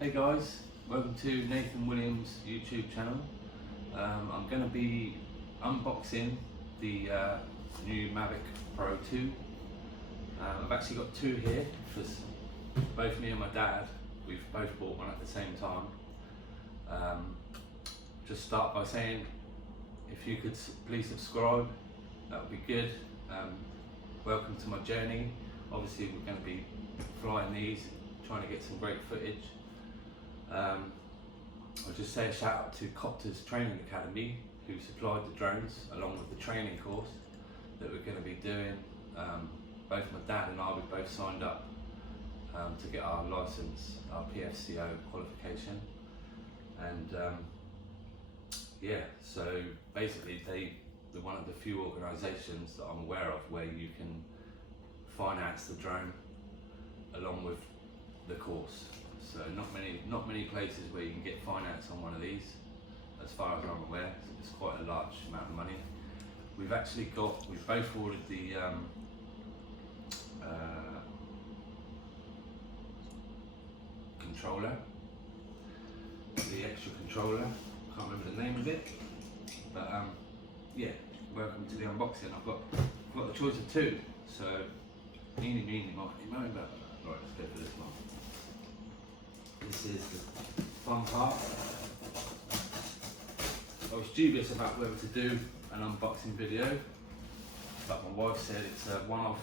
Hey guys, welcome to Nathan Williams' YouTube channel. I'm going to be unboxing the new Mavic Pro 2. I've actually got two here because both me and my dad, we've both bought one at the same time. Just start by saying if you could please subscribe, that would be good. Welcome to my journey. Obviously we're going to be flying these, trying to get some great footage. I'll just say a shout out to Copter's Training Academy, who supplied the drones along with the training course that we're going to be doing. Both my dad and I, we both signed up to get our license, our PFCO qualification, and yeah, so basically they're one of the few organisations that I'm aware of where you can finance the drone along with the course. So not many places where you can get finance on one of these, as far as I'm aware. It's quite a large amount of money. We've both ordered the controller, the extra controller. Can't remember the name of it, but yeah. Welcome to the unboxing. I've got the choice of two. So meeny, miny, moe, but right, let's go for this one. This is the fun part. I was dubious about whether to do an unboxing video, but my wife said it's a one-off,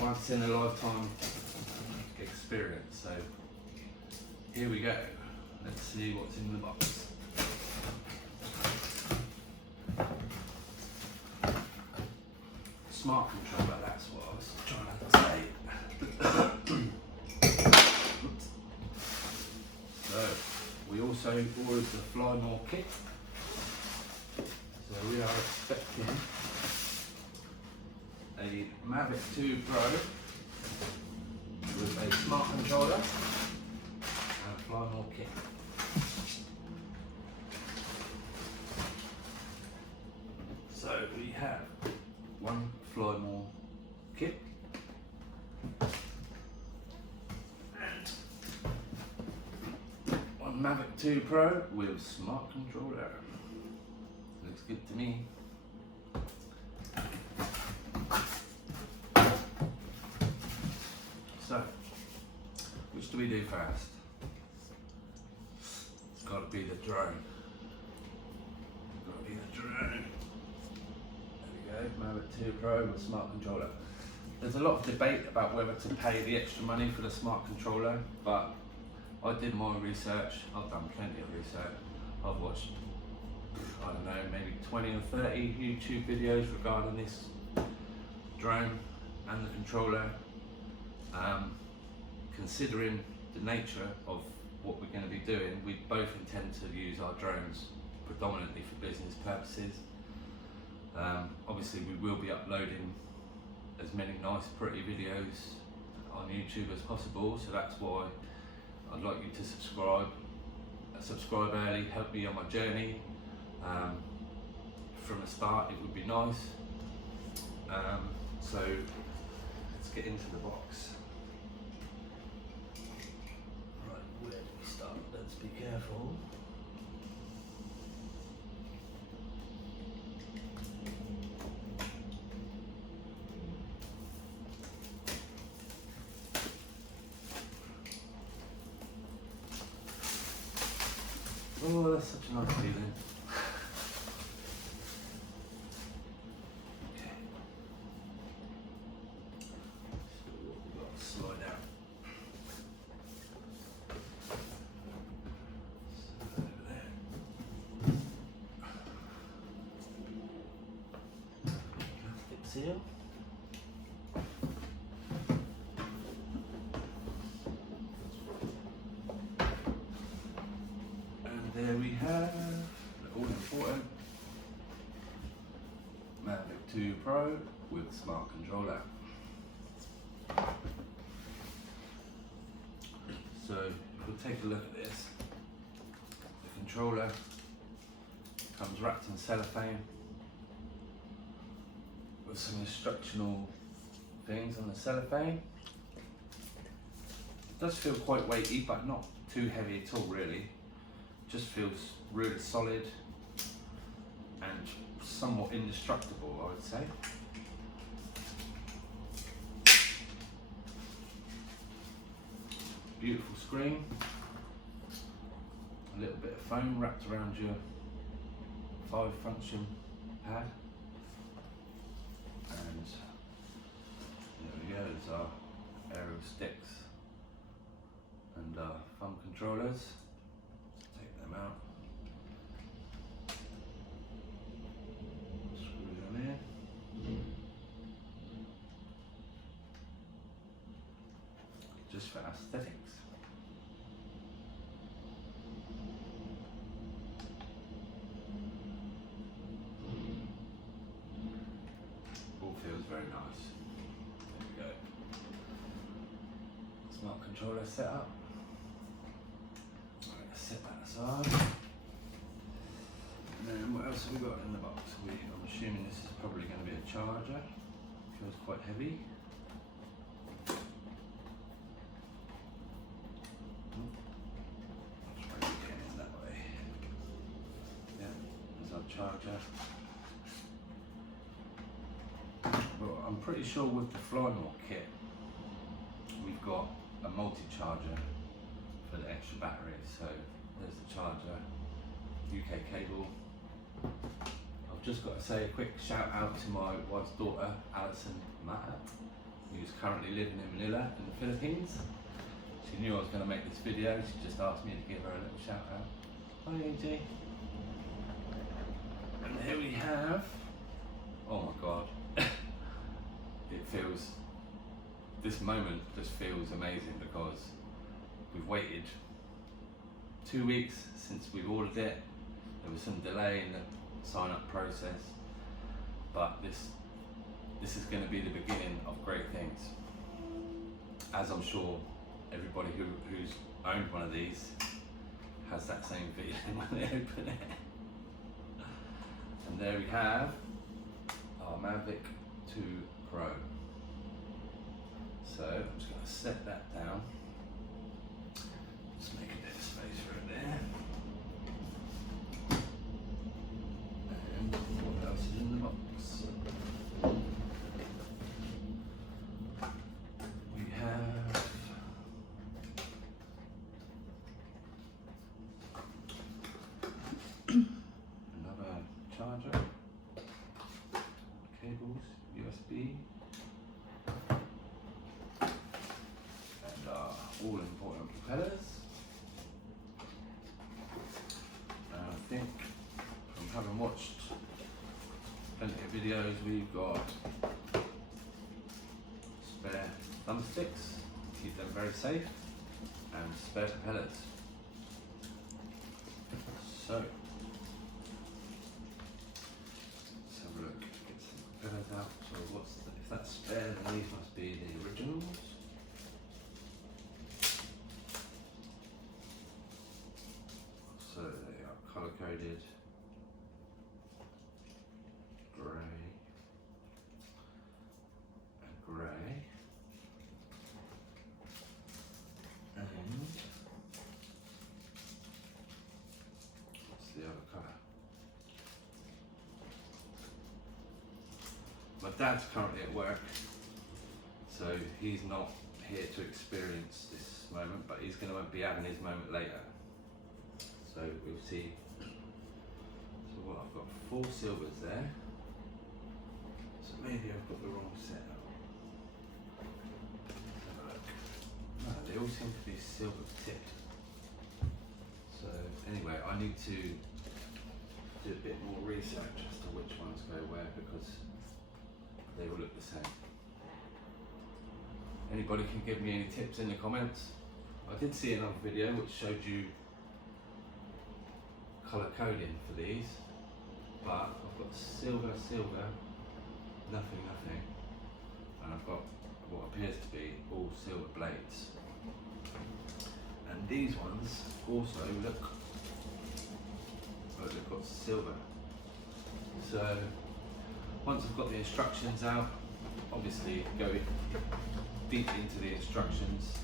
once in a lifetime experience. So here we go. Let's see what's in the box. Smart controller, that's what I was trying to say. So, we also ordered the Fly More kit. So we are expecting a Mavic 2 Pro with a smart controller and a Fly More kit. So we have one Fly More kit and one Mavic 2 Pro with smart controller. Looks good to me. So, which do we do first? It's got to be the drone. It's got to be the drone. Mavic 2 Pro with smart controller. There's a lot of debate about whether to pay the extra money for the smart controller, but I did my research. I've done plenty of research. I've watched, I don't know, maybe 20 or 30 YouTube videos regarding this drone and the controller. Considering the nature of what we're going to be doing, we both intend to use our drones predominantly for business purposes. Obviously we will be uploading as many nice pretty videos on YouTube as possible, so that's why I'd like you to subscribe early, help me on my journey. From the start it would be nice. So let's get into the box. Right, where do we start? Let's be careful. Oh, that's such a nice feeling. Okay. So we've got to slide out. So over there. Plastic seal. There we have the all important Mavic 2 Pro with smart controller. So if we'll take a look at this, the controller comes wrapped in cellophane with some instructional things on the cellophane. does feel quite weighty, but not too heavy at all really. Just feels really solid and somewhat indestructible, I would say. Beautiful screen. A little bit of foam wrapped around your 5-function pad. And there we go, there's our aerial sticks and thumb controllers. Take them out. Screw them in. Just for aesthetics. All feels very nice. There we go. Smart controller set up. Right, let's set that aside. And then what else have we got in the box? I'm assuming this is probably going to be a charger. Feels quite heavy. Charger. Well, I'm pretty sure with the Flymore kit we've got a multi-charger for the extra battery. So there's the charger, UK cable. I've just got to say a quick shout out to my wife's daughter, Alison Mata, who's currently living in Manila in the Philippines. She knew I was going to make this video, she just asked me to give her a little shout out. Hi AJ. And here we have, oh my god, this moment just feels amazing because we've waited 2 weeks since we've ordered it. There was some delay in the sign up process, but this is going to be the beginning of great things. As I'm sure everybody who's owned one of these has that same feeling when they open it. And there we have our Mavic 2 Pro. So I'm just going to set that down. Just make a bit of space for it there. And what else is in the box? We have another charger, cables, USB, and all important propellers. And I think from having watched plenty of videos, we've got spare thumbsticks, keep them very safe, and spare propellers. So let's have a look, get some propellers out. So if that's spare, then these must be the originals. So they are colour coded, grey and grey, and what's the other colour? My dad's currently at work, so he's not here to experience this moment, but he's going to be having his moment later. So we'll see. So what, I've got 4 silvers there. So maybe I've got the wrong setup. No, they all seem to be silver tipped. So anyway, I need to do a bit more research as to which ones go where, because they all look the same. Anybody can give me any tips in the comments. I did see another video which showed you colour coding for these, but I've got silver, nothing, and I've got what appears to be all silver blades. And these ones also look like they've got silver. So once I've got the instructions out, obviously go deep into the instructions,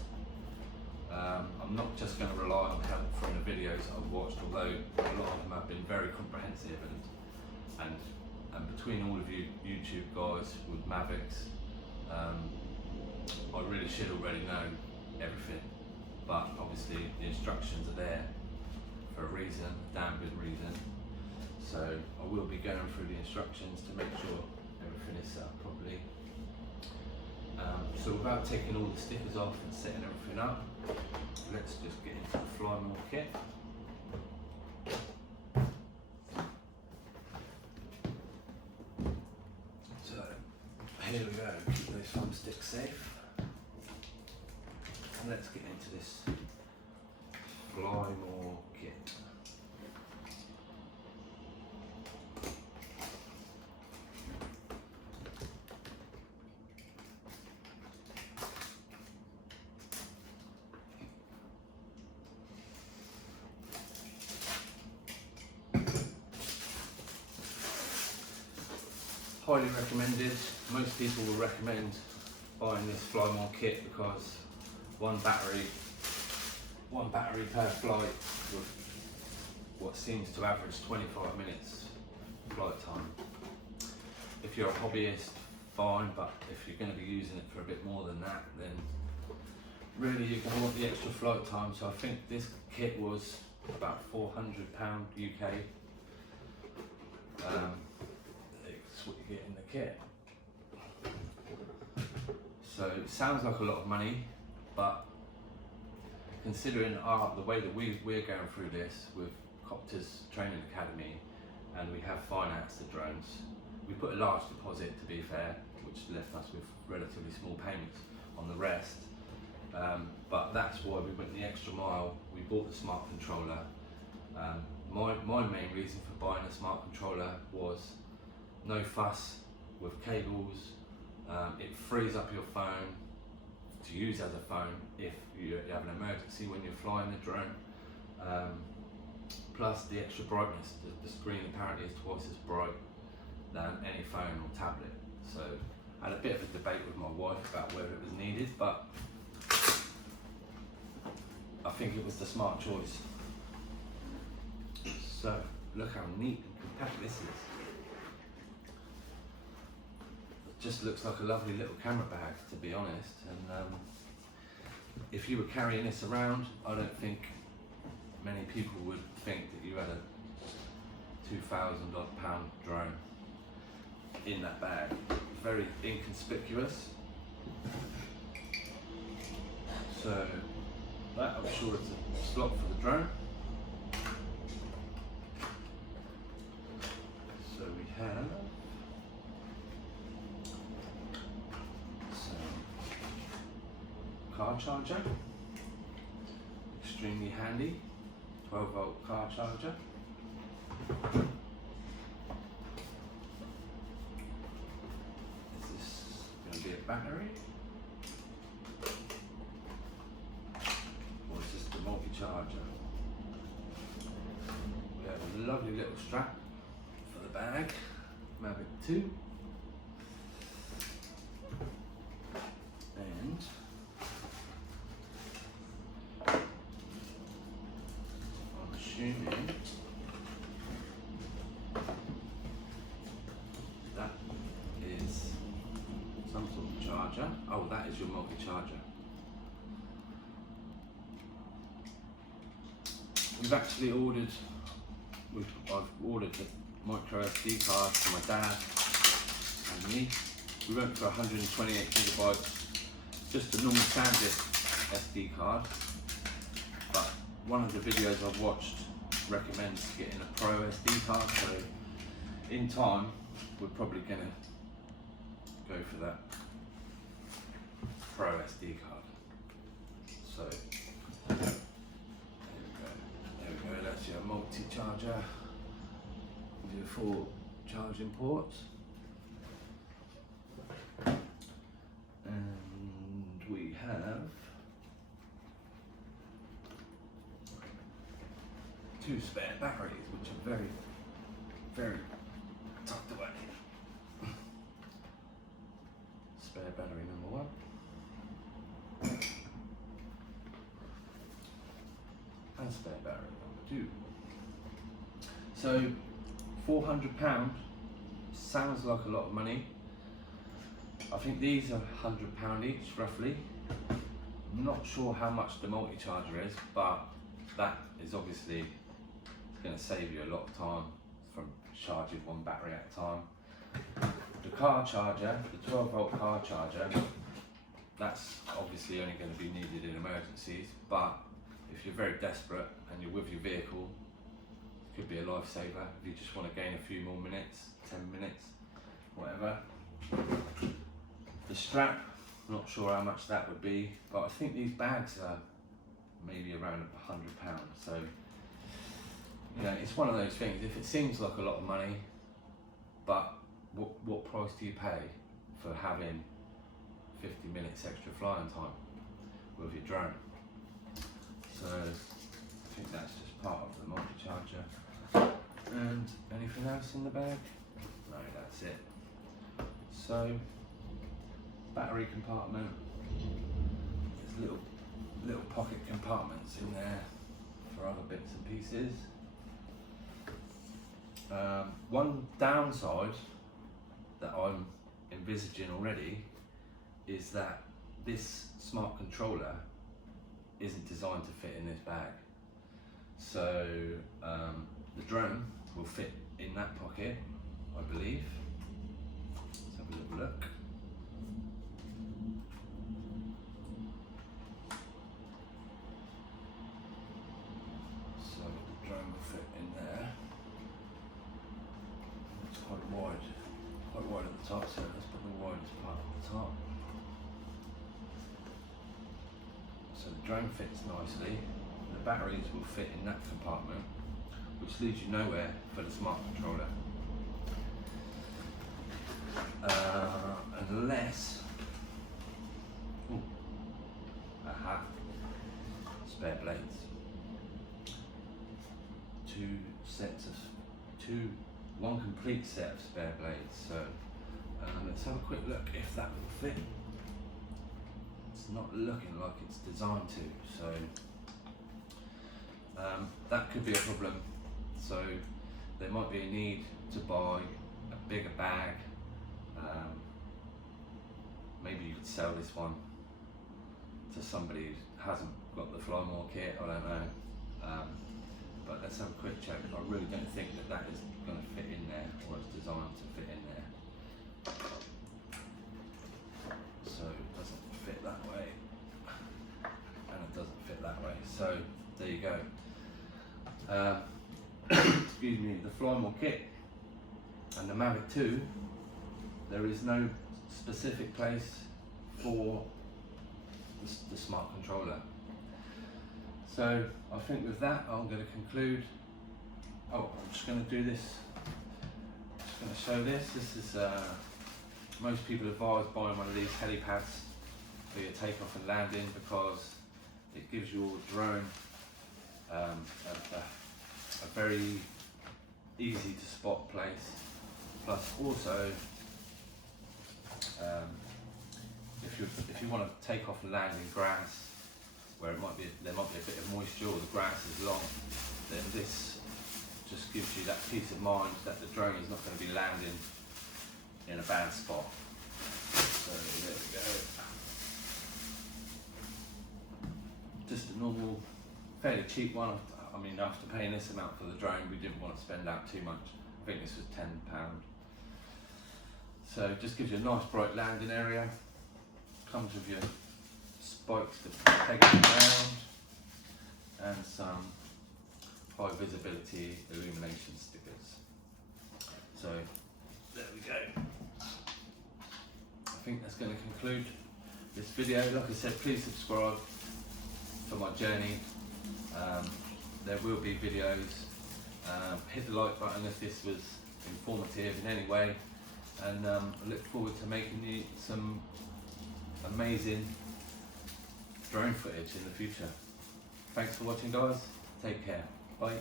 going to rely on help from the videos I've watched, although a lot of them have been very comprehensive, and between all of you YouTube guys with Mavics, I really should already know everything, but obviously the instructions are there for a reason, a damn good reason. So I will be going through the instructions to make sure everything is set up properly. So without taking all the stickers off and setting everything up, let's just get into the fly more kit. So here we go, keep those thumbsticks safe. And let's get into this fly more kit. Highly recommended. Most people will recommend buying this fly more kit because one battery per flight with what seems to average 25 minutes flight time. If you're a hobbyist, fine, but if you're going to be using it for a bit more than that, then really you're going to want the extra flight time. So I think this kit was about £400 UK. It's what you get in the kit. So it sounds like a lot of money, but considering the way that we're going through this with Copter's Training Academy, and we have financed the drones, we put a large deposit, to be fair, which left us with relatively small payments on the rest. But that's why we went the extra mile. We bought the smart controller. My main reason for buying a smart controller was no fuss with cables. It frees up your phone to use as a phone if you have an emergency when you're flying the drone. Plus the extra brightness. The screen apparently is twice as bright than any phone or tablet. So I had a bit of a debate with my wife about whether it was needed, but I think it was the smart choice. So look how neat and compact this is. It just looks like a lovely little camera bag, to be honest. And if you were carrying this around, I don't think many people would think that you had a £2,000 odd drone in that bag. Very inconspicuous. So that, I'm sure it's a slot for the drone. So we have some car charger, extremely handy, 12-volt car charger. Is this going to be a battery? Or is this the multi-charger? We have a lovely little strap for the bag, Mavic 2. And I'm assuming that is some sort of charger. Oh, that is your multi-charger. We've actually ordered, I've ordered the micro SD card for my dad and me. We went for 128 gigabytes, just a normal Sandisk SD card. But one of the videos I've watched recommends getting a Pro SD card, so in time we're probably gonna go for that Pro SD card. So there we go, that's your multi-charger with your 4 charging ports. And we have 2 spare batteries, which are very, very tucked away. Spare battery number 1. and spare battery number 2. So £400 sounds like a lot of money. I think these are £100 each roughly. I'm not sure how much the multi-charger is, but that is obviously going to save you a lot of time from charging one battery at a time. The car charger, the 12-volt car charger, that's obviously only going to be needed in emergencies, but if you're very desperate and you're with your vehicle, it could be a lifesaver if you just want to gain a few more minutes, 10 minutes, whatever. The strap, not sure how much that would be, but I think these bags are maybe around £100. So, you know, it's one of those things. If it seems like a lot of money, but what price do you pay for having 50 minutes extra flying time with your drone? So I think that's just part of the multi-charger. And anything else in the bag? No, that's it. So battery compartment. There's little pocket compartments in there for other bits and pieces. One downside that I'm envisaging already is that this smart controller isn't designed to fit in this bag. So the drone will fit in that pocket, I believe. Let's have a little look. So the drone will fit in there. It's quite wide at the top, so let's put the widest part at the top. So the drone fits nicely. The batteries will fit in that compartment, which leaves you nowhere for the smart controller. Unless, spare blades. One complete set of spare blades. So let's have a quick look if that will fit. It's not looking like it's designed to, so that could be a problem. So there might be a need to buy a bigger bag. Maybe you could sell this one to somebody who hasn't got the Fly More kit, I don't know. But let's have a quick check. I really don't think that is going to fit in there, or it's designed to fit in there. So it doesn't fit that way, and it doesn't fit that way. So there you go. Excuse me, the Fly More kit and the Mavic 2, there is no specific place for the smart controller. So I think with that I'm going to conclude. I'm just going to do this. Just going to show this. This is most people advise buying one of these helipads for your takeoff and landing, because it gives your drone a very easy to spot place. Plus also, if you want to take off and land in grass where there might be a bit of moisture or the grass is long, then this just gives you that peace of mind that the drone is not going to be landing in a bad spot. So there we go. Just a normal, fairly cheap one. I mean, after paying this amount for the drone, we didn't want to spend out too much. I think this was £10. So it just gives you a nice bright landing area. Comes with your spikes to peg it around, and some high visibility illumination stickers. So there we go. I think that's going to conclude this video. Like I said, please subscribe for my journey. There will be videos. Hit the like button if this was informative in any way, and I look forward to making you some amazing drone footage in the future. Thanks for watching, guys. Take care. Bye.